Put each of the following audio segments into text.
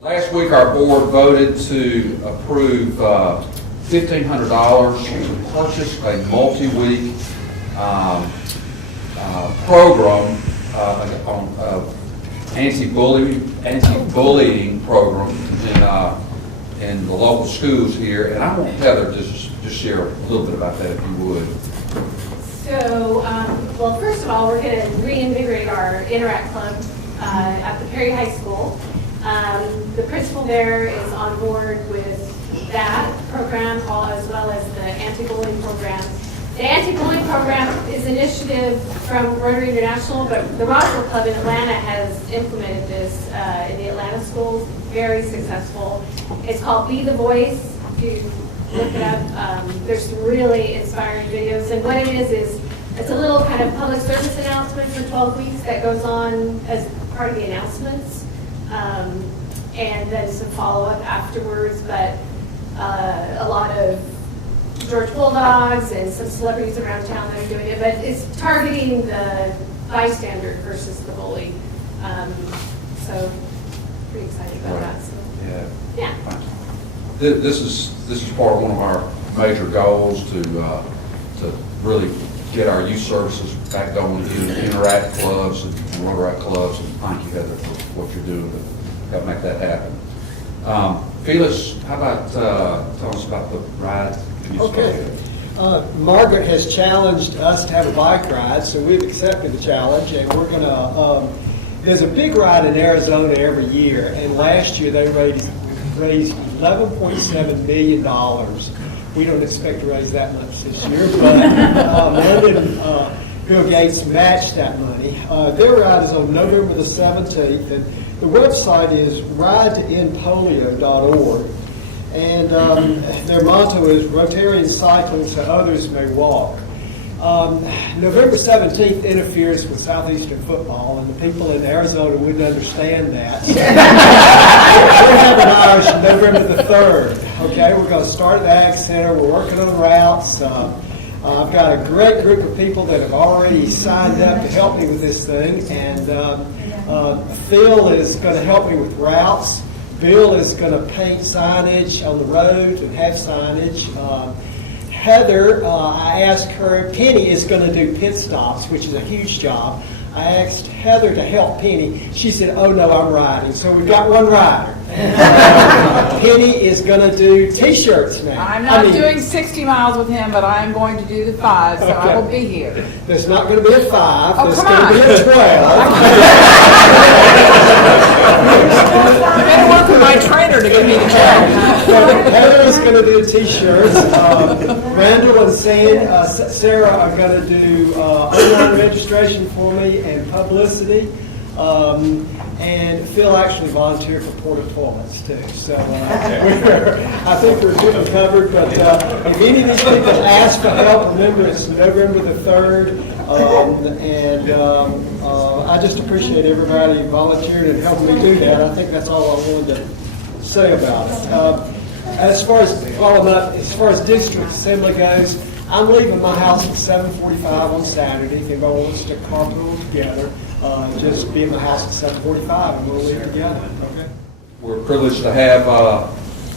Last week, our board voted to approve $1,500 to purchase a multi-week program on anti-bullying program in the local schools here. And I want Heather just share a little bit about that, if you would. So, well, first of all, we're going to reinvigorate our Interact Club at the Perry High School. The principal there is on board with that program, as well as the anti-bullying program. The anti-bullying program is an initiative from Rotary International, but the Roswell Club in Atlanta has implemented this in the Atlanta schools. Very successful. It's called Be the Voice. If you look it up, there's some really inspiring videos. And what it is it's a little kind of public service announcement for 12 weeks that goes on as part of the announcements. And then some follow-up afterwards, but a lot of George Bulldogs and some celebrities around town that are doing it, but it's targeting the bystander versus the bully. So pretty excited about that. So, yeah. This is part of one of our major goals to really get our youth services back going, Interact clubs and Rotary clubs, and thank you, Heather, for what you're doing to help make that happen. Felix, how about tell us about the ride? Okay. Margaret has challenged us to have a bike ride, so we've accepted the challenge, and we're going to, there's a big ride in Arizona every year, and last year they raised $11.7 million. We don't expect to raise that much this year, but London, Bill Gates matched that money. Their ride is on November the 17th, and the website is ridetoendpolio.org. And their motto is Rotarian cycling so others may walk. November 17th interferes with Southeastern football, and the people in Arizona wouldn't understand that. So we're having ours November the 3rd. Okay, we're going to start at the Ag Center. We're working on routes. I've got a great group of people that have already signed up to help me with this thing, and Phil is going to help me with routes. Bill is going to paint signage on the road and have signage. Heather, I asked her, Penny is going to do pit stops, which is a huge job. I asked Heather to help Penny. She said, oh no, I'm riding. So we've got one rider. Penny is going to do T-shirts now. I'm not doing 60 miles with him, but I am going to do the 5, so okay. I will be here. There's not going to be a 5. Oh, there's come going on. to be a 12. I better work with my trainer to give me the 12. Heather is going to do T-shirts. Randall and Sarah are going to do online registration for me and publicity. And Phil actually volunteered for porta toilets too. So I think we're good and covered. But if any of these people ask for help, remember it's November the 3rd. I just appreciate everybody volunteering and helping me do that. I think that's all I wanted to say about it. As far as following up, as far as district assembly goes, I'm leaving my house at 7:45 on Saturday. If anybody wants to carpool together, just be in my house at 7:45 and we'll leave together. Okay. We're privileged to have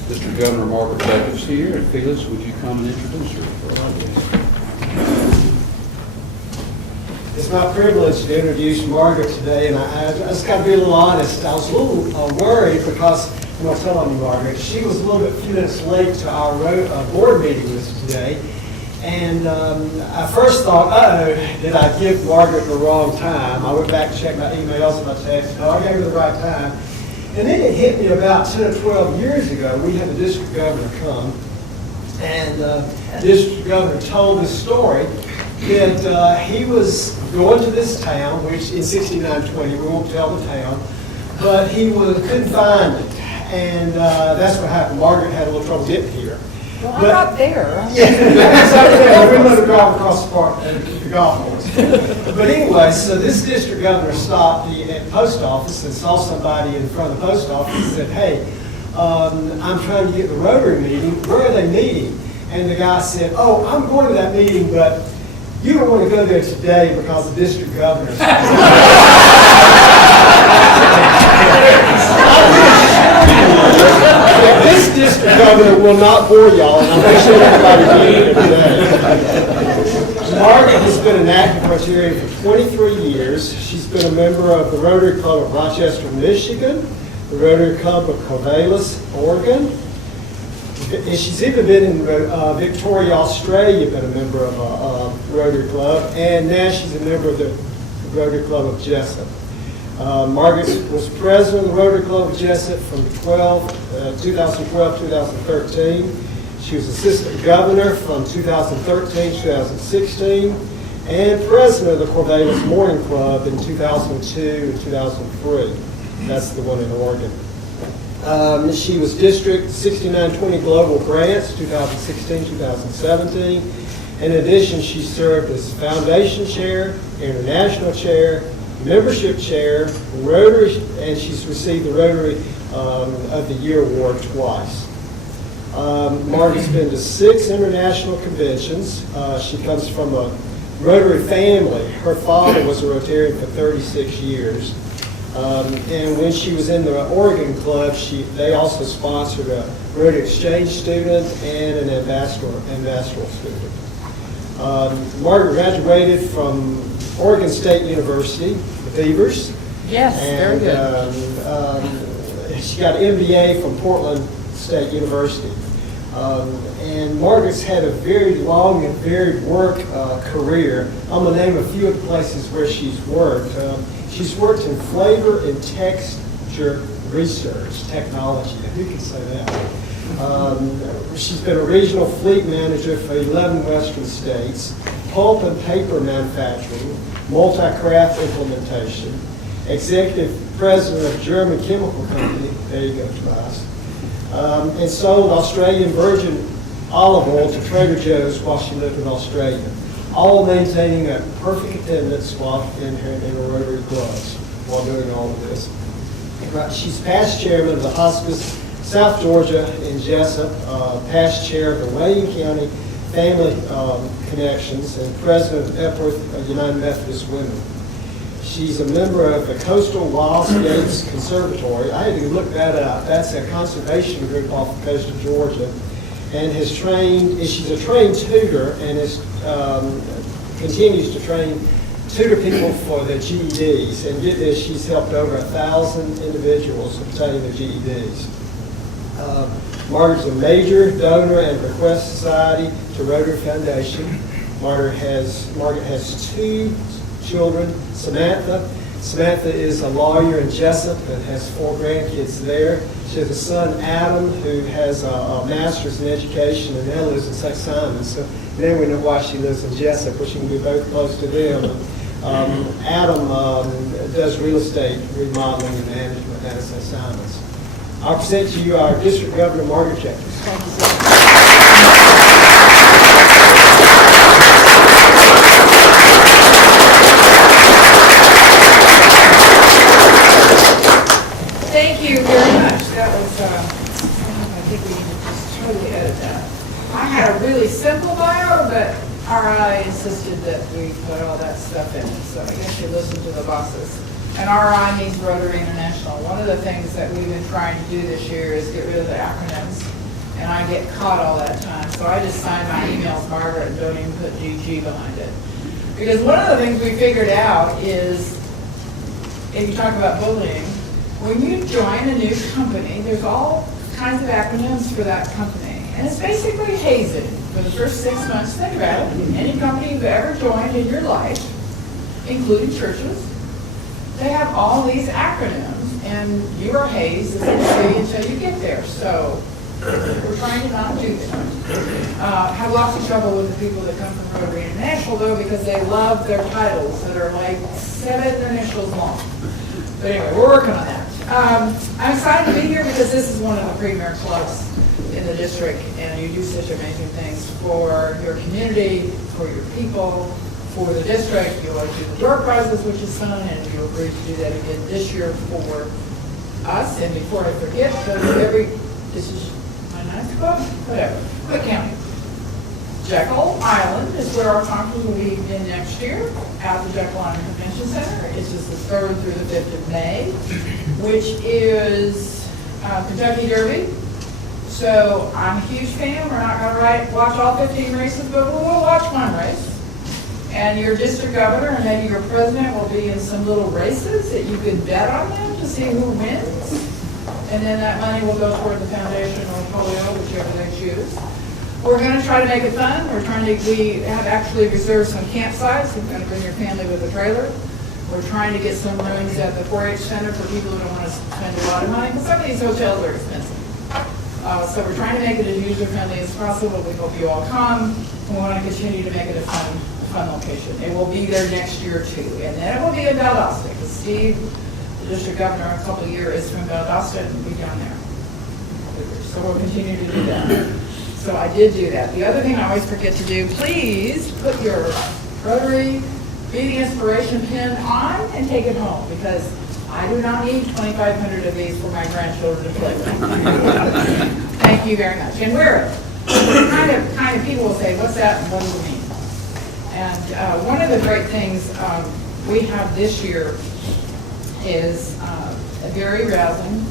District Governor Margaret Jacobs here, and Felix, would you come and introduce her? It's my privilege to introduce Margaret today, and I just got to be a little honest. I was a little worried because, and I'll tell you, Margaret, she was a little bit few minutes late to our board meeting with us today. And I first thought, did I give Margaret the wrong time? I went back and checked my emails and my texts. No, I gave her the right time. And then it hit me about 10 or 12 years ago. We had the district governor come, and the district governor told this story that he was going to this town, which in 6920, we won't tell the town, but he couldn't find it. And that's what happened. Margaret had a little trouble getting here. Well, I'm not there. Yeah, so we're going to drive across the park and the golf course. But anyway, so this district governor stopped at the post office and saw somebody in front of the post office and said, hey, I'm trying to get the Rotary meeting. Where are they meeting? And the guy said, oh, I'm going to that meeting, but you don't want to go there today because the district governor's will not bore y'all, and I appreciate everybody being here today. Margaret has been an active Rotarian for 23 years. She's been a member of the Rotary Club of Rochester, Michigan, the Rotary Club of Corvallis, Oregon. And she's even been in Victoria, Australia, been a member of a Rotary Club, and now she's a member of the Rotary Club of Jessup. Margaret was president of the Rotary Club of Jessup from 2012-2013. She was assistant governor from 2013-2016, and president of the Corvallis Morning Club in 2002 and 2003. That's the one in Oregon. She was District 6920 Global Grants 2016-2017. In addition, she served as Foundation Chair, International Chair, Membership Chair, Rotary, and she's received the Rotary of the Year Award twice. Margaret's been to 6 international conventions. She comes from a Rotary family. Her father was a Rotarian for 36 years. And when she was in the Oregon Club, they also sponsored a Rotary Exchange student and an ambassador student. Margaret graduated from Oregon State University, the Beavers. Yes, very good. She got an MBA from Portland State University. And Margaret's had a very long and varied work career. I'm going to name a few of the places where she's worked. She's worked in flavor and texture research technology. Who can say that? She's been a regional fleet manager for 11 western states, pulp and paper manufacturing, multi-craft implementation, executive president of German chemical company, there you go, Tobias, and sold Australian virgin olive oil to Trader Joe's while she lived in Australia, all maintaining a perfect attendance while in her Rotary gloves while doing all of this. She's past chairman of the Hospice South Georgia in Jessup, past chair of the Wayne County Family Connections, and president of Epworth United Methodist Women. She's a member of the Coastal Wildscapes Conservatory. I had to look that up. That's a conservation group off the coast of Georgia, and she's a trained tutor and continues to tutor people for their GEDs. And get this, she's helped over 1,000 individuals obtain their GEDs. Margaret's a major donor and request society to Rotary Foundation. Margaret has 2 children. Samantha is a lawyer in Jessup and has 4 grandkids there. She has a son, Adam, who has a master's in education and now lives in St. Simon. So then we know why she lives in Jessup, where she can be both close to them. Adam does real estate remodeling and management at St. Simon's. I'll present to you our District Governor, Margaret Jacobs. Thank you, sir. Thank you very much. That was, I think we need to just totally edit that. I had a really simple bio, but RI insisted that we put all that stuff in it, so I guess you listen to the bosses. And RI means Rotary International. One of the things that we've been trying to do this year is get rid of the acronyms, and I get caught all that time. So I just sign my emails Margaret and don't even put GG behind it. Because one of the things we figured out is, if you talk about bullying, when you join a new company, there's all kinds of acronyms for that company. And it's basically hazing for the first 6 months. Think about it. Any company you've ever joined in your life, including churches, they have all these acronyms, and you are hazed until you get there. So we're trying to not do that. Have lots of trouble with the people that come from Rotary International, though, because they love their titles that are like 7 initials long. But anyway, we're working on that. I'm excited to be here because this is one of the premier clubs in the district, and you do such amazing things for your community, for your people, for the district. You always do the door prizes, which is fun, and you agreed to do that again this year for us. And before I forget, this is my 9th club? Whatever. Quick County. Jekyll Island is where our conference will be in next year at the Jekyll Island Convention Center. It's just the 3rd through the 5th of May, which is Kentucky Derby, So I'm a huge fan. We're not gonna watch all 15 races, but we will watch one race. And your district governor and maybe your president will be in some little races that you could bet on them to see who wins. And then that money will go toward the foundation or polio, whichever they choose. We're gonna try to make it fun. We have actually reserved some campsites. You're gonna bring your family with a trailer. We're trying to get some rooms at the 4-H center for people who don't want to spend a lot of money, because some of these hotels are expensive. So we're trying to make it as user-friendly as possible. We hope you all come. We want to continue to make it a fun location. It will be there next year too. And then it will be in Valdosta, because Steve, the district governor, a couple of years is from Valdosta and will be down there. So we'll continue to do that. So I did do that. The other thing I always forget to do, please put your Rotary Be the Inspiration pin on and take it home, because I do not need 2,500 of these for my grandchildren to play with. Thank you very much. And wear it. Kind of people will say, what's that and what does it mean? And one of the great things we have this year is Gary Rousing,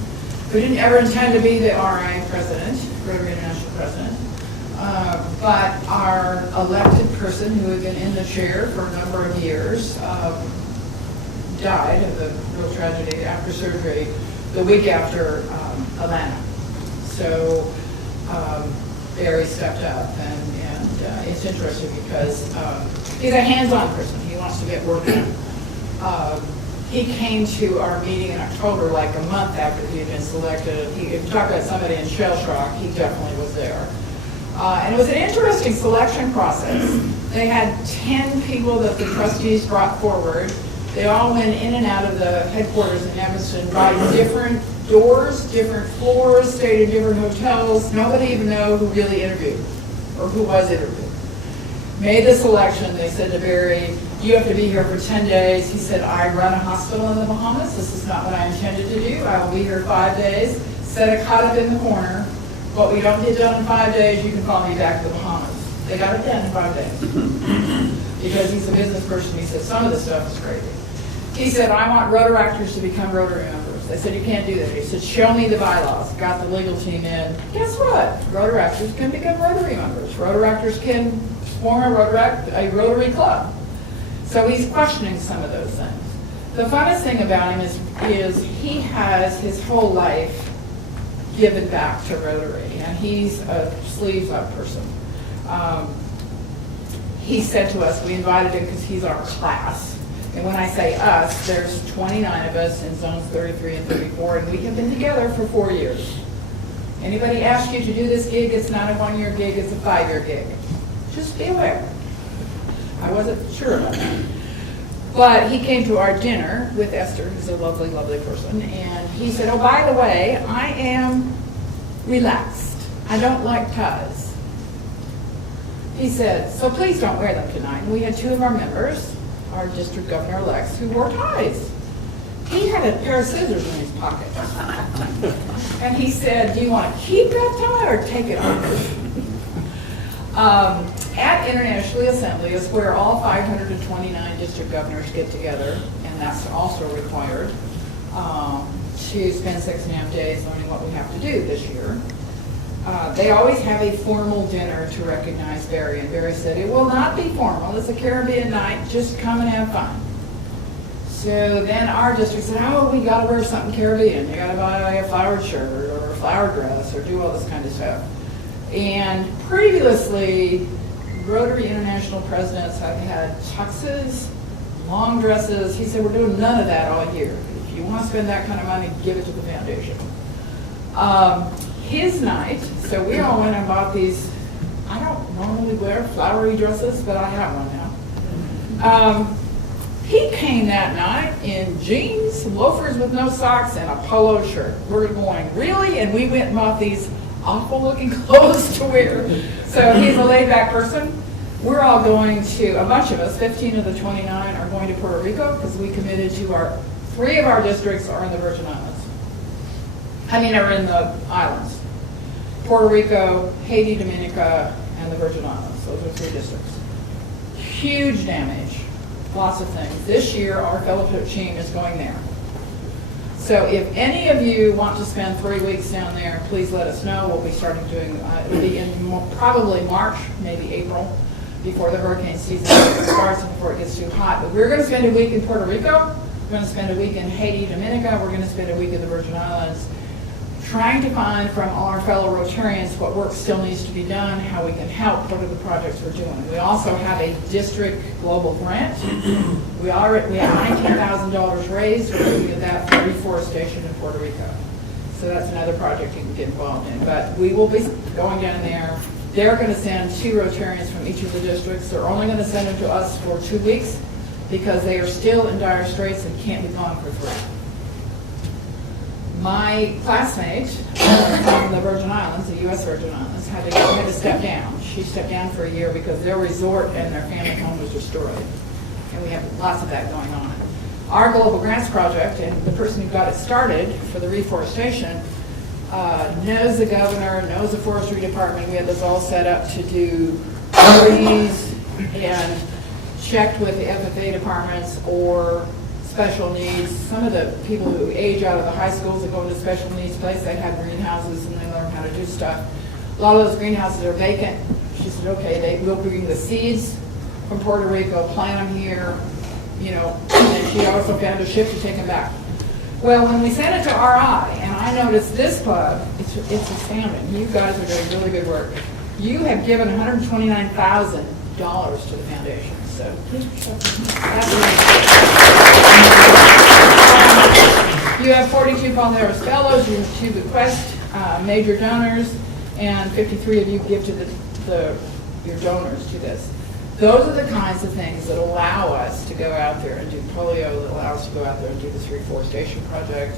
who didn't ever intend to be the RI president, Rotary International president, but our elected person who had been in the chair for a number of years died of a real tragedy after surgery the week after Atlanta. So Barry stepped up, and it's interesting because he's a hands-on person. He wants to get work done. He came to our meeting in October, like a month after he had been selected. If you talk about somebody in shell shock, he definitely was there. And it was an interesting selection process. They had 10 people that the trustees brought forward. They all went in and out of the headquarters in Evanston by different doors, different floors, stayed in different hotels. Nobody even knew who really interviewed or who was interviewed. Made the selection. They said to Barry, you have to be here for 10 days. He said, I run a hospital in the Bahamas. This is not what I intended to do. I will be here 5 days. Set a cot up in the corner. What we don't get done in 5 days, you can call me back to the Bahamas. They got it done in 5 days. Because he's a business person, he said, some of this stuff is crazy. He said, I want Rotaractors to become Rotary members. They said, you can't do that. He said, show me the bylaws. Got the legal team in. Guess what? Rotaractors can become Rotary members. Rotaractors can form a Rotary club. So he's questioning some of those things. The funnest thing about him is he has his whole life given back to Rotary, and he's a sleeves up person. He said to us, we invited him because he's our class. And when I say us, there's 29 of us in zones 33 and 34, and we have been together for 4 years. Anybody asks you to do this gig, it's not a 1-year gig, it's a 5-year gig. Just be aware. I wasn't sure about that. But he came to our dinner with Esther, who's a lovely, lovely person, and he said, oh, by the way, I am relaxed. I don't like ties. He said, so please don't wear them tonight. And we had 2 of our members, our district governor-elects, who wore ties. He had a pair of scissors in his pocket. And he said, do you want to keep that tie or take it off? At International Assembly is where all 529 district governors get together, and that's also required to spend 6.5 days learning what we have to do this year. They always have a formal dinner to recognize Barry, and Barry said, it will not be formal, it's a Caribbean night, just come and have fun. So then our district said, oh, we gotta wear something Caribbean, you gotta buy a flowered shirt or a flowered dress or do all this kind of stuff. And previously, Rotary International presidents have had tuxes, long dresses. He said, we're doing none of that all year. If you want to spend that kind of money, give it to the foundation. His night, so we all went and bought these, I don't normally wear flowery dresses, but I have one now. He came that night in jeans, loafers with no socks, and a polo shirt. We're going, really? And we went and bought these awful looking clothes to wear. So he's a laid back person. We're all going to, a bunch of us, 15 of the 29 are going to Puerto Rico because we committed to 3 of our districts are in the Virgin Islands. Are in the islands. Puerto Rico, Haiti, Dominica, and the Virgin Islands. Those are 3 districts. Huge damage. Lots of things. This year, our fellowship team is going there. So if any of you want to spend 3 weeks down there, please let us know. We'll be starting doing, it'll be in probably March, maybe April, before the hurricane season starts and before it gets too hot. But we're going to spend a week in Puerto Rico. We're going to spend a week in Haiti, Dominica. We're going to spend a week in the Virgin Islands, trying to find from all our fellow Rotarians what work still needs to be done, how we can help, what are the projects we're doing. We also have a district global grant. We have $19,000 raised. We're going to get that for reforestation in Puerto Rico. So that's another project you can get involved in. But we will be going down there. They're going to send 2 Rotarians from each of the districts. They're only going to send them to us for 2 weeks because they are still in dire straits and can't be gone for 3. My classmate from the Virgin Islands, the U.S. Virgin Islands, had to step down. She stepped down for a year because their resort and their family home was destroyed. And we have lots of that going on. Our Global Grants Project, and the person who got it started for the reforestation, knows the governor, knows the forestry department. We had this all set up to do trees and checked with the FFA departments or special needs. Some of the people who age out of the high schools and go into special needs place, they have greenhouses and they learn how to do stuff. A lot of those greenhouses are vacant. She said, okay, they will bring the seeds from Puerto Rico, plant them here, you know, and she also found a ship to take them back. Well, when we sent it to RI, and I noticed this club, it's astounding. You guys are doing really good work. You have given $129,000 to the foundation. So that's you have 42 Paul Harris Fellows, you have 2 bequest major donors, and 53 of you give to your donors to this. Those are the kinds of things that allow us to go out there and do polio, that allow us to go out there and do this reforestation project,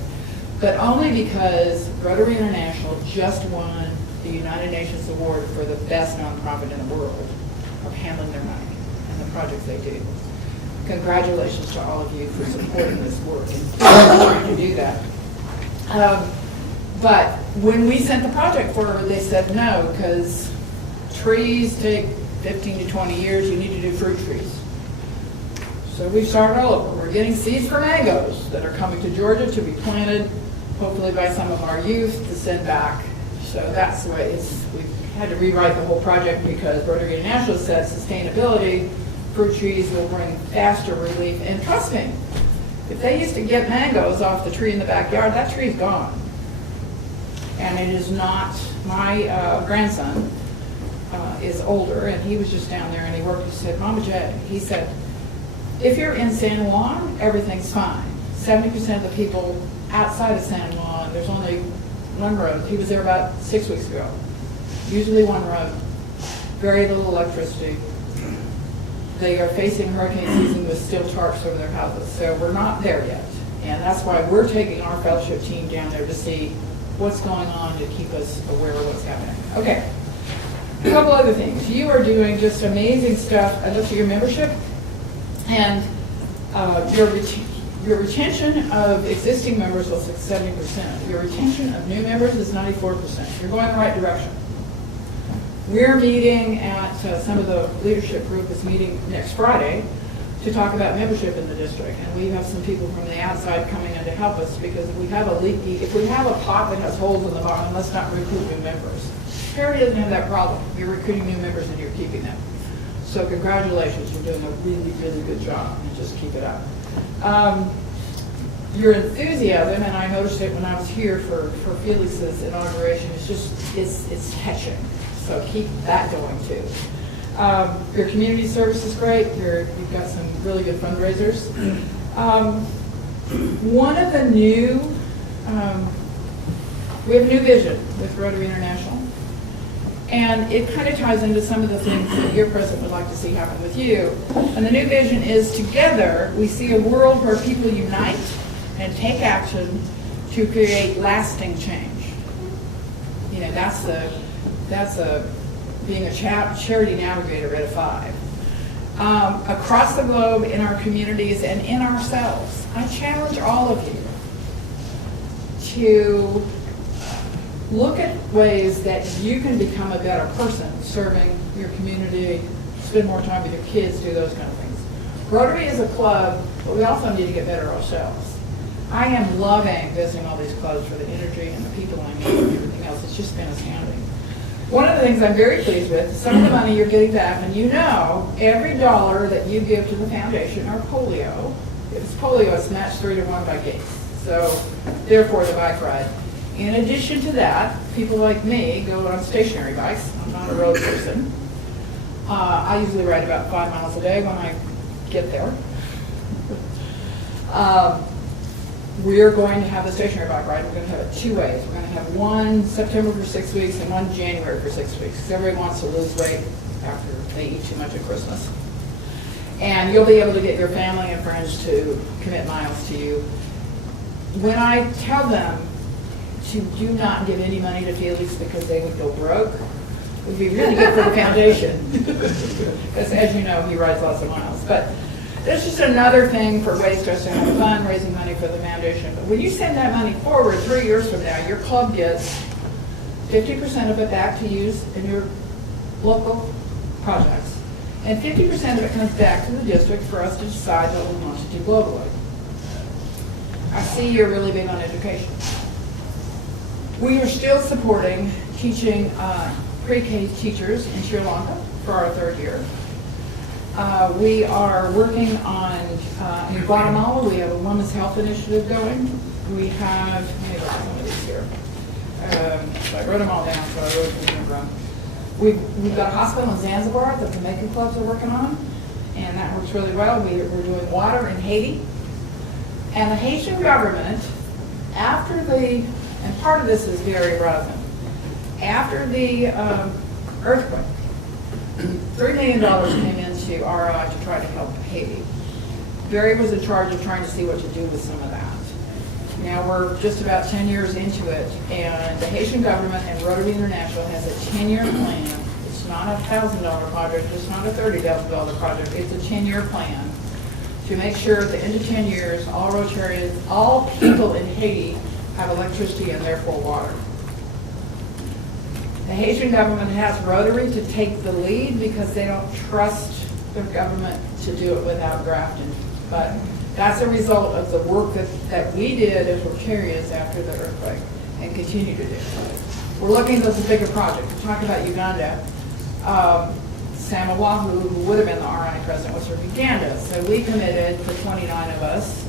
but only because Rotary International just won the United Nations Award for the best nonprofit in the world of handling their money and the projects they do. Congratulations to all of you for supporting this work and trying to do that. But when we sent the project forward, they said no, because trees take 15 to 20 years. You need to do fruit trees. So we started all over. We're getting seeds for mangoes that are coming to Georgia to be planted, hopefully by some of our youth to send back. So that's the way we had to rewrite the whole project because Rotary International said sustainability, fruit trees will bring faster relief. And trust me, if they used to get mangoes off the tree in the backyard, that tree's gone. And it is not, my grandson is older, and he was just down there and he worked, he said, Mama J, he said, if you're in San Juan, everything's fine. 70% of the people outside of San Juan, there's only one road. He was there about 6 weeks ago. Usually one road, very little electricity. They are facing hurricane season with steel tarps over their houses, so we're not there yet. And that's why we're taking our fellowship team down there to see what's going on to keep us aware of what's happening. Okay, a couple other things. You are doing just amazing stuff. I looked at your membership, and your retention of existing members was 70%. Your retention of new members is 94%. You're going in the right direction. We're meeting at, some of the leadership group is meeting next Friday to talk about membership in the district. And we have some people from the outside coming in to help us because if we have a pot that has holes in the bottom, let's not recruit new members. Perry doesn't have that problem. You're recruiting new members and you're keeping them. So congratulations, you're doing a really, really good job, and just keep it up. Your enthusiasm, and I noticed it when I was here for Felix's inauguration, it's catching. So keep that going too. Your community service is great. You've got some really good fundraisers. One of the new, we have a new vision with Rotary International. And it kind of ties into some of the things that your president would like to see happen with you. And the new vision is together, we see a world where people unite and take action to create lasting change. You know, that's being a charity navigator at a 5. Across the globe, in our communities, and in ourselves, I challenge all of you to look at ways that you can become a better person, serving your community, spend more time with your kids, do those kind of things. Rotary is a club, but we also need to get better ourselves. I am loving visiting all these clubs for the energy and the people I meet and everything else. It's just been astounding. One of the things I'm very pleased with is some of the money you're getting back, and you know every dollar that you give to the foundation or polio, if it's polio, it's matched 3-to-1 by Gates. So therefore the bike ride. In addition to that, people like me go on stationary bikes. I'm not a road person. I usually ride about 5 miles a day when I get there. We're going to have the stationary bike ride. We're going to have it 2 ways. We're going to have one September for 6 weeks and one January for 6 weeks. Because everybody wants to lose weight after they eat too much at Christmas. And you'll be able to get your family and friends to commit miles to you. When I tell them to do not give any money to Felix because they would go broke, it would be really good for the foundation. Because as you know, he rides lots of miles. But there's just another thing for ways for us to have fun, raising money for the foundation. But when you send that money forward 3 years from now, your club gets 50% of it back to use in your local projects. And 50% of it comes back to the district for us to decide what we want to do globally. I see you're really big on education. We are still supporting teaching pre-K teachers in Sri Lanka for our 3rd year. We are working on, in Guatemala, we have a women's health initiative going. We have, let me look at some of these here. I wrote them all down, so I wrote them down. We've got a hospital in Zanzibar that the Jamaican clubs are working on, and that works really well. We're doing water in Haiti. And the Haitian government, after the, and part of this is very relevant, after the earthquake, $3 million came into RI to try to help Haiti. Barry was in charge of trying to see what to do with some of that. Now we're just about 10 years into it, and the Haitian government and Rotary International has a 10-year plan. It's not a $1,000 project, it's not a $30,000 project, it's a 10-year plan to make sure at the end of 10 years, all Rotarians, all people in Haiti have electricity and therefore water. The Haitian government has Rotary to take the lead because they don't trust their government to do it without grafting. But that's a result of the work that we did as Rotarians after the earthquake and continue to do. We're looking at this bigger project. We're talking about Uganda. Samawahu, who would have been the RI president, was from Uganda. So we committed, for 29 of us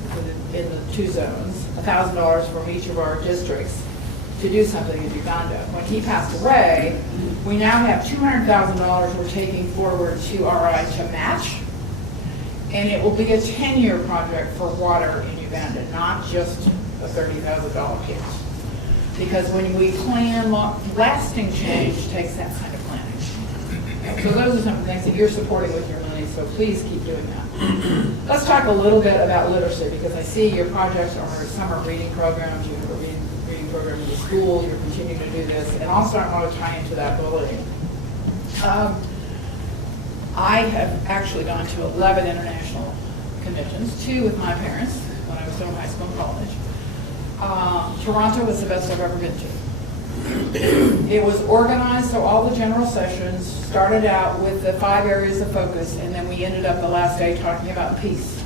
in the 2 zones, $1,000 from each of our districts to do something in Uganda. When he passed away, we now have $200,000 we're taking forward to RI to match, and it will be a 10-year project for water in Uganda, not just a $30,000 kit. Because when we plan, lasting change takes that kind of planning. So those are some of the things that you're supporting with your money, so please keep doing that. Let's talk a little bit about literacy, because I see your projects are summer reading programs, you have a reading program in the school, you're continuing to do this, and also I want to tie into that bullying. I have actually gone to 11 international conventions, 2 with my parents when I was still in high school and college. Toronto was the best I've ever been to. It was organized so all the general sessions started out with the 5 areas of focus, and then we ended up the last day talking about peace.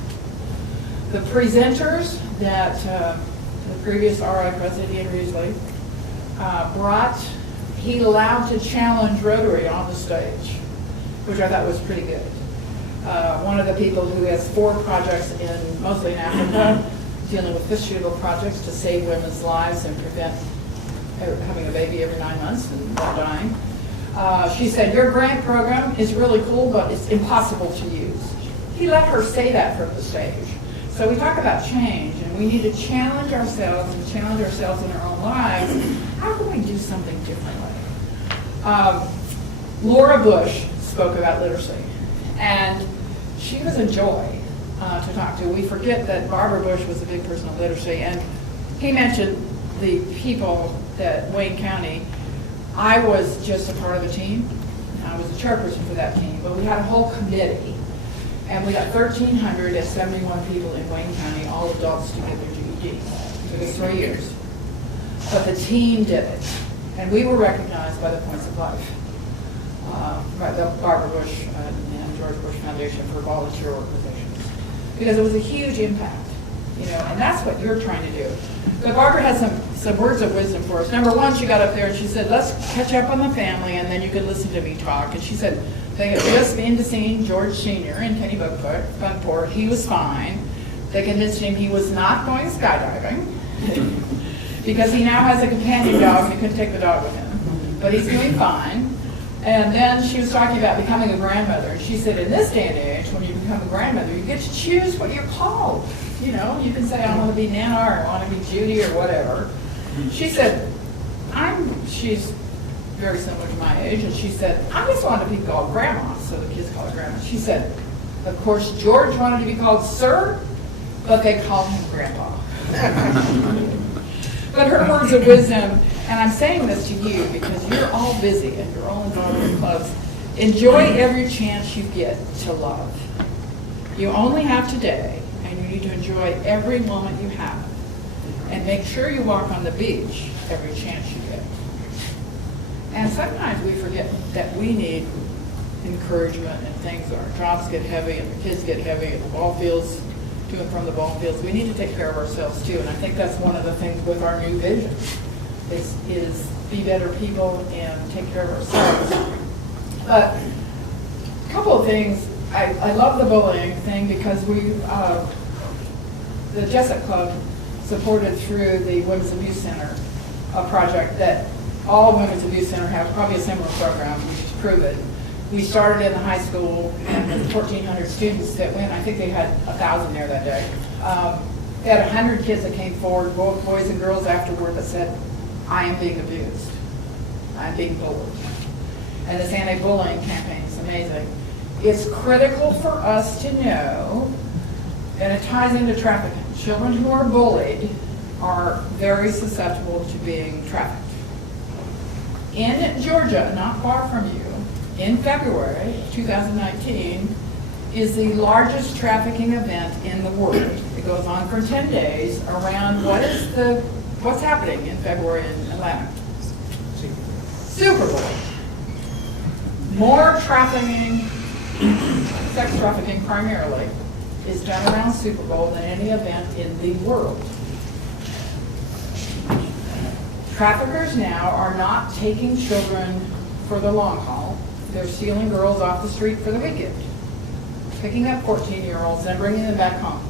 The presenters that the previous RI president, Ian Risley, brought, he allowed to challenge Rotary on the stage, which I thought was pretty good. One of the people who has 4 projects mostly in Africa, dealing with fish-fuel projects to save women's lives and prevent having a baby every 9 months and not dying. She said, your grant program is really cool, but it's impossible to use. He let her say that from the stage. So we talk about change, and we need to challenge ourselves and challenge ourselves in our own lives. How can we do something differently? Laura Bush spoke about literacy, and she was a joy to talk to. We forget that Barbara Bush was a big person on literacy, and he mentioned the people that Wayne County, I was just a part of the team. I was the chairperson for that team, but we had a whole committee, and we got 1,371 people in Wayne County, all adults, to get their GED. It took us 3 years. But the team did it, and we were recognized by the Points of Life, by the Barbara Bush and George Bush Foundation for volunteer organizations, because it was a huge impact. you know, and that's what you're trying to do. But Barbara has some words of wisdom for us. Number one, she got up there and she said, let's catch up on the family and then you can listen to me talk. And she said, they had just been to seeing George Sr. in Kennebunkport. He was fine. They convinced him he was not going skydiving because he now has a companion dog and he couldn't take the dog with him. But he's doing fine. And then she was talking about becoming a grandmother. And she said, in this day and age, when you become a grandmother, you get to choose what you're called. You know, you can say, I want to be Nana or I want to be Judy or whatever. She said, she's very similar to my age, and she said, I just wanted to be called Grandma, so the kids call her Grandma. She said, of course, George wanted to be called Sir, but they called him Grandpa. But her words of wisdom, and I'm saying this to you because you're all busy and you're all involved in clubs, enjoy every chance you get to love. You only have today, and you need to enjoy every moment you have. And make sure you walk on the beach every chance you get. And sometimes we forget that we need encouragement and things. Our jobs get heavy and the kids get heavy and the ball fields, to and from the ball fields. We need to take care of ourselves too. And I think that's one of the things with our new vision is be better people and take care of ourselves. A couple of things. I love the bullying thing because the Jessup Club supported through the Women's Abuse Center, a project that all Women's Abuse Center have, probably a similar program, which is proven. We started in the high school, and with 1,400 students that went, I think they had 1,000 there that day. They had 100 kids that came forward, both boys and girls afterward, that said, I am being abused. I'm being bullied. And this anti-bullying campaign is amazing. It's critical for us to know, and it ties into trafficking. Children who are bullied are very susceptible to being trafficked. In Georgia, not far from you, in February 2019, is the largest trafficking event in the world. It goes on for 10 days around what's happening in February in Atlanta? Super Bowl. More trafficking, sex trafficking primarily, is done around Super Bowl than any event in the world. Traffickers now are not taking children for the long haul. They're stealing girls off the street for the weekend, picking up 14-year-olds and bringing them back home.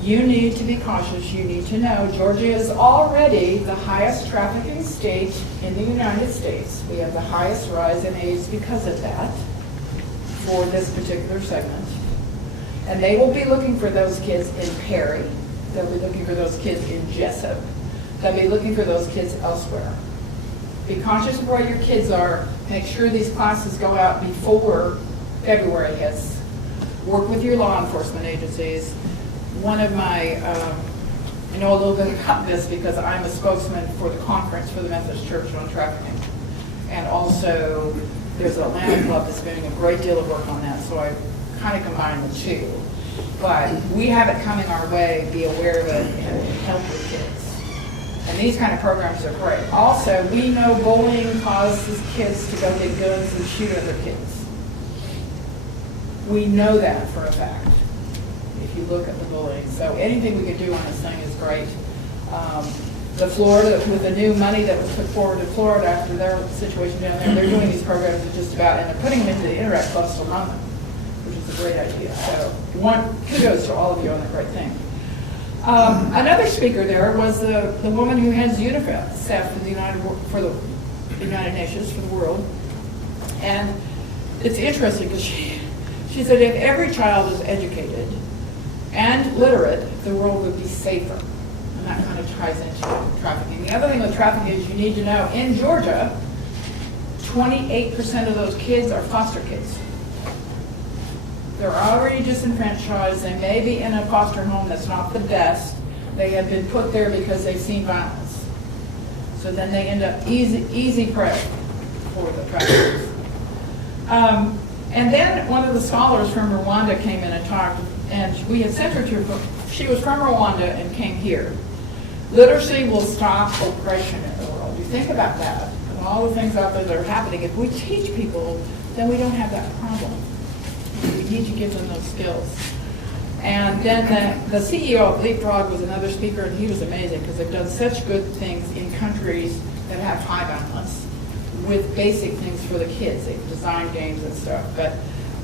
You need to be cautious. You need to know Georgia is already the highest trafficking state in the United States. We have the highest rise in AIDS because of that for this particular segment. And they will be looking for those kids in Perry. They'll be looking for those kids in Jessup. They'll be looking for those kids elsewhere. Be conscious of where your kids are. Make sure these classes go out before February hits. Work with your law enforcement agencies. One of my, I know a little bit about this because I'm a spokesman for the conference for the Methodist Church on trafficking. And also, there's an Atlanta club that's doing a great deal of work on that, so I kind of combine the two. But we have it coming our way, be aware of it, and help with kids. And these kind of programs are great. Also, we know bullying causes kids to go get guns and shoot other kids. We know that for a fact, if you look at the bullying. So anything we can do on this thing is great. The Florida, with the new money that was put forward to Florida after their situation down there, they're doing these programs with just about, and they're putting them into the Interact Clubs to run them, which is a great idea. So kudos to all of you on that great thing. Another speaker there was the woman who heads UNICEF for the United Nations, for the world. And it's interesting because she said if every child is educated and literate, the world would be safer. And that kind of ties into trafficking. The other thing with trafficking is you need to know, in Georgia, 28% of those kids are foster kids. They're already disenfranchised. They may be in a foster home that's not the best. They have been put there because they've seen violence. So then they end up easy prey for the traffickers. And then one of the scholars from Rwanda came in and talked, and we had sent her to, she was from Rwanda and came here. Literacy will stop oppression in the world. You think about that, and all the things out there that are happening. If we teach people, then we don't have that problem. We need to give them those skills. And then the CEO of Leapfrog was another speaker, and he was amazing because they've done such good things in countries that have high violence with basic things for the kids. They've designed games and stuff. But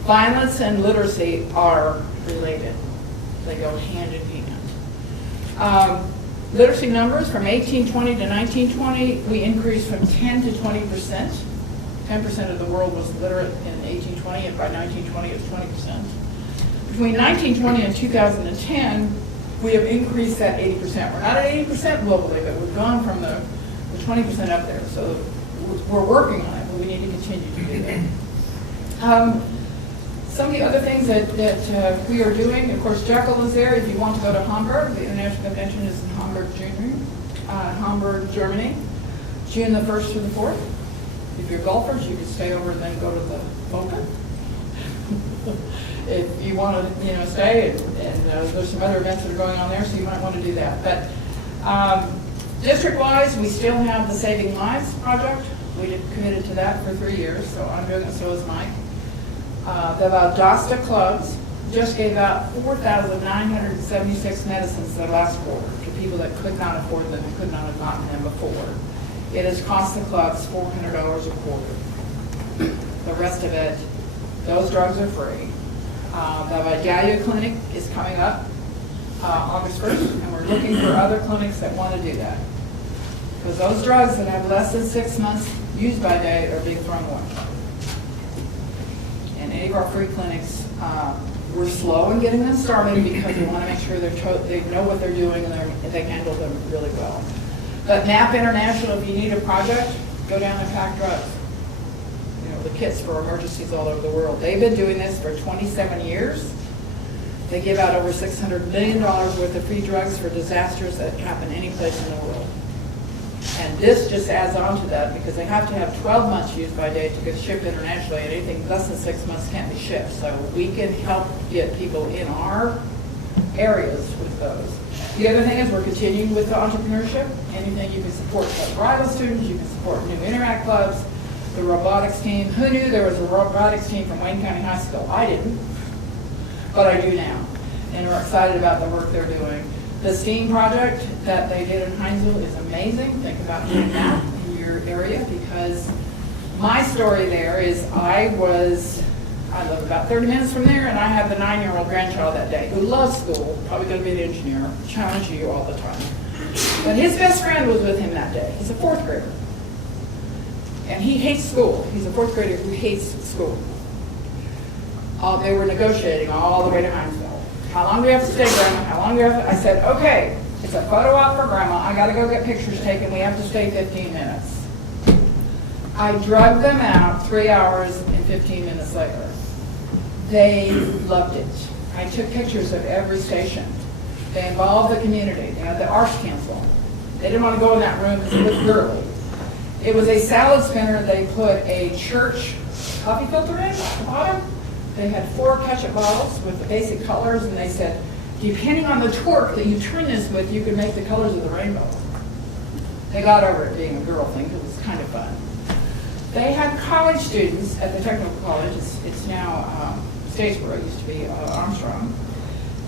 violence and literacy are related. They go hand in hand. Literacy numbers from 1820 to 1920, we increased from 10 to 20%. 10% of the world was literate in 1820, and by 1920 it was 20%. Between 1920 and 2010, we have increased that 80%. We're not at 80% globally, but we've gone from the 20% up there. So we're working on it, but we need to continue to do that. Some of the other things that we are doing, of course, Jekyll is there. If you want to go to Hamburg, the International Convention is in Hamburg, Germany, June the 1st through the 4th. If you're golfers, you can stay over and then go to the Open. If you want to, stay, and there's some other events that are going on there, so you might want to do that. But district-wise, we still have the Saving Lives project. We committed to that for 3 years, so I'm doing it, so is Mike. The Valdosta clubs just gave out 4,976 medicines the last quarter to people that could not afford them and could not have gotten them before. It has cost the clubs $400 a quarter. The rest of it, those drugs are free. The Vidalia Clinic is coming up August 1st, and we're looking for other clinics that want to do that. Because those drugs that have less than 6 months used by date are being thrown away. And any of our free clinics, we're slow in getting them started because we want to make sure they know what they're doing and they handle them really well. But MAP International, if you need a project, go down and pack drugs. The kits for emergencies all over the world. They've been doing this for 27 years. They give out over $600 million worth of free drugs for disasters that happen any place in the world. And this just adds on to that because they have to have 12 months used by date to get shipped internationally, and anything less than 6 months can't be shipped. So we can help get people in our areas with those. The other thing is we're continuing with the entrepreneurship. Anything you can support bridal students, you can support new Interact clubs, the robotics team. Who knew there was a robotics team from Wayne County High School? I didn't, but I do now. And we're excited about the work they're doing. The STEAM project that they did in Hinesville is amazing. Think about doing that in your area because my story there is I live about 30 minutes from there, and I have the 9-year-old grandchild that day who loves school, probably going to be an engineer, challenge you all the time. But his best friend was with him that day. He's a 4th grader. And he hates school. He's a 4th grader who hates school. They were negotiating all the way to Hinesville. How long do we have to stay, Grandma? How long do we have to? I said, okay, it's a photo op for Grandma. I got to go get pictures taken. We have to stay 15 minutes. I drugged them out 3 hours and 15 minutes later. They loved it. I took pictures of every station. They involved the community. They had the Arts Council. They didn't want to go in that room because it was girly. It was a salad spinner. They put a church coffee filter in at the bottom. They had 4 ketchup bottles with the basic colors, and they said, depending on the torque that you turn this with, you can make the colors of the rainbow. They got over it being a girl thing because it was kind of fun. They had college students at the technical college. It's now Statesboro, it used to be Armstrong.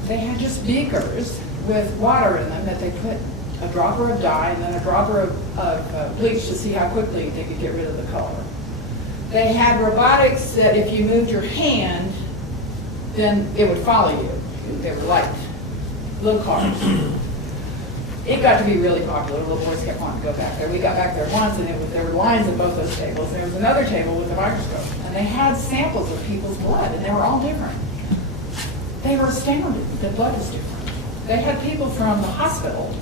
They had just beakers with water in them that they put a dropper of dye and then a dropper of bleach to see how quickly they could get rid of the color. They had robotics that if you moved your hand, then it would follow you. They were light, little cars. It got to be really popular. Little boys kept wanting to go back there. We got back there once, and there were lines at both those tables. There was another table with a microscope, and they had samples of people's blood, and they were all different. They were astounded that blood is different. They had people from the hospital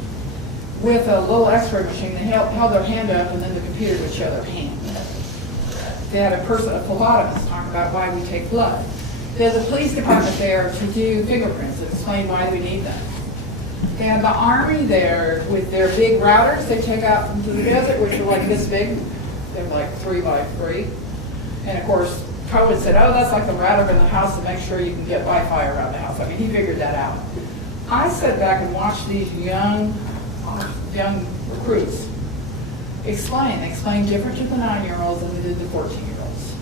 with a little X-ray machine. They held their hand up, and then the computer would show their hand. They had a phlebotomist talk about why we take blood. There's a police department there to do fingerprints and explain why we need them. They had the Army there with their big routers they take out into the desert, which are like this big. They're like 3 by 3. And of course, Cohen said, oh, that's like the router in the house to make sure you can get Wi-Fi around the house. I mean, he figured that out. I sat back and watched these young recruits explain. They explained different to the 9-year-olds than they did the 14-year-olds.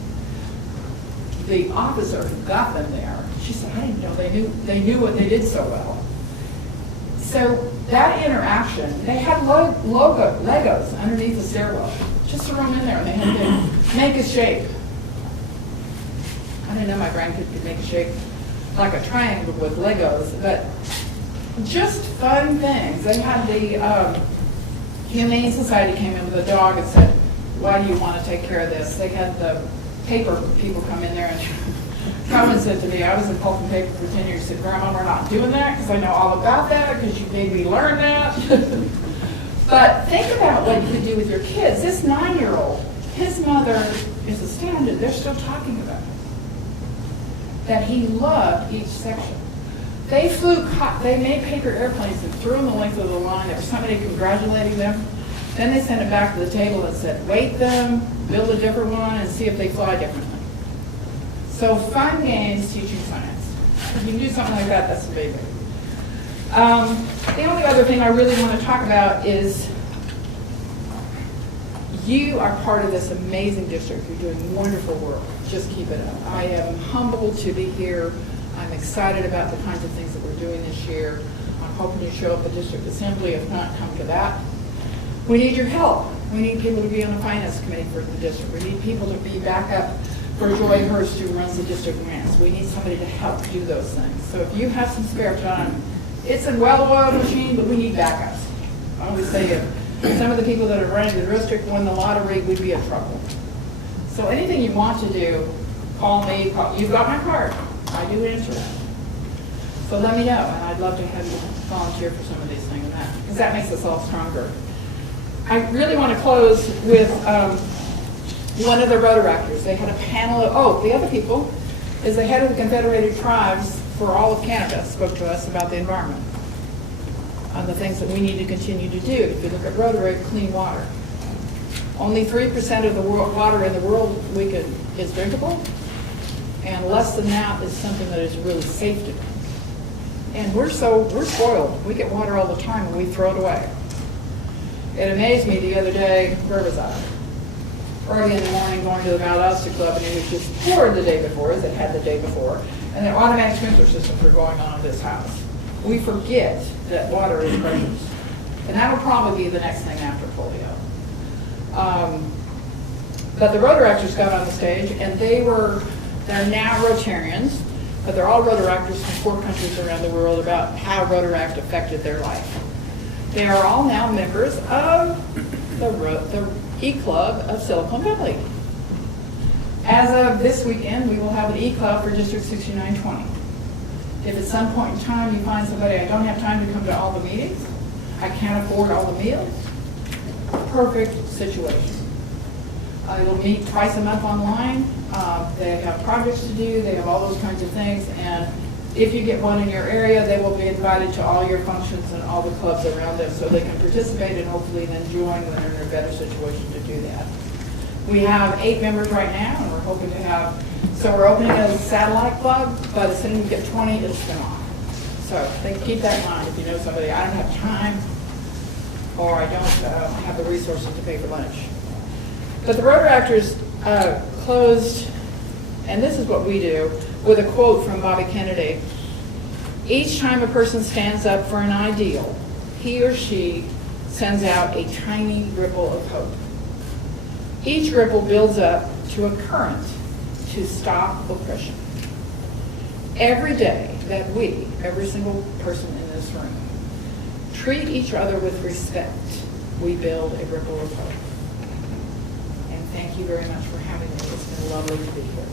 The officer who got them there, She said, I didn't know they knew what they did so well. So that interaction, they had Legos underneath the stairwell. Just throw them in there and they had to make a shape. I didn't know my grandkids could make a shape like a triangle with Legos, but just fun things. They had the Humane Society came in with a dog and said, why do you want to take care of this? They had the paper people come in there and come and said to me, I was in pulp and paper for 10 years. Said, Grandma, we're not doing that because I know all about that because you made me learn that. But think about what you could do with your kids. This 9-year-old, his mother is astounded. They're still talking about it. That he loved each section. They made paper airplanes and threw them the length of the line. There was somebody congratulating them. Then they sent it back to the table and said, weight them, build a different one, and see if they fly differently. So fun games teaching science. If you can do something like that, that's amazing. The only other thing I really want to talk about is you are part of this amazing district. You're doing wonderful work. Just keep it up. I am humbled to be here. I'm excited about the kinds of things that we're doing this year. I'm hoping to show up at district assembly, if not come to that. We need your help. We need people to be on the finance committee for the district. We need people to be back up for Joy Hurst, who runs the district grants. We need somebody to help do those things. So if you have some spare time, it's a well-oiled machine, but we need backups. I always say if some of the people that are running the district won the lottery, we'd be in trouble. So anything you want to do, call me. You've got my card. I do answer that. So let me know, and I'd love to have you volunteer for some of these things, because that makes us all stronger. I really want to close with one of the Rotaractors. They had a panel of, the other people is the head of the Confederated Tribes for all of Canada spoke to us about the environment and the things that we need to continue to do. If you look at Rotary, clean water. Only 3% of the water in the world is drinkable, and less than that is something that is really safe to drink. And we're spoiled. We get water all the time and we throw it away. It amazed me the other day, where was I? Early in the morning going to the Valdosta Club, and it was just poured the day before, as it had the day before, and the automatic sprinkler systems were going on in this house. We forget that water is precious. And that'll probably be the next thing after polio. But the Rotaractors got on the stage, and they're now Rotarians, but they're all Rotaractors from 4 countries around the world about how Rotaract affected their life. They are all now members of the E-Club of Silicon Valley. As of this weekend, we will have an E-Club for District 6920. If at some point in time you find somebody, I don't have time to come to all the meetings, I can't afford all the meals, perfect situation. You'll meet twice a month online. They have projects to do. They have all those kinds of things. And if you get one in your area, they will be invited to all your functions and all the clubs around them so they can participate and hopefully then join when they're in a better situation to do that. We have 8 members right now, and we're hoping to have, so we're opening a satellite club, but as soon as we get 20, it'll spin off. So keep that in mind if you know somebody, I don't have time, or I don't have the resources to pay for lunch. But the Rotaractors closed, and this is what we do, with a quote from Bobby Kennedy. Each time a person stands up for an ideal, he or she sends out a tiny ripple of hope. Each ripple builds up to a current to stop oppression. Every day that we, every single person in this room, treat each other with respect, we build a ripple of hope. And thank you very much for having me. It's been lovely to be here.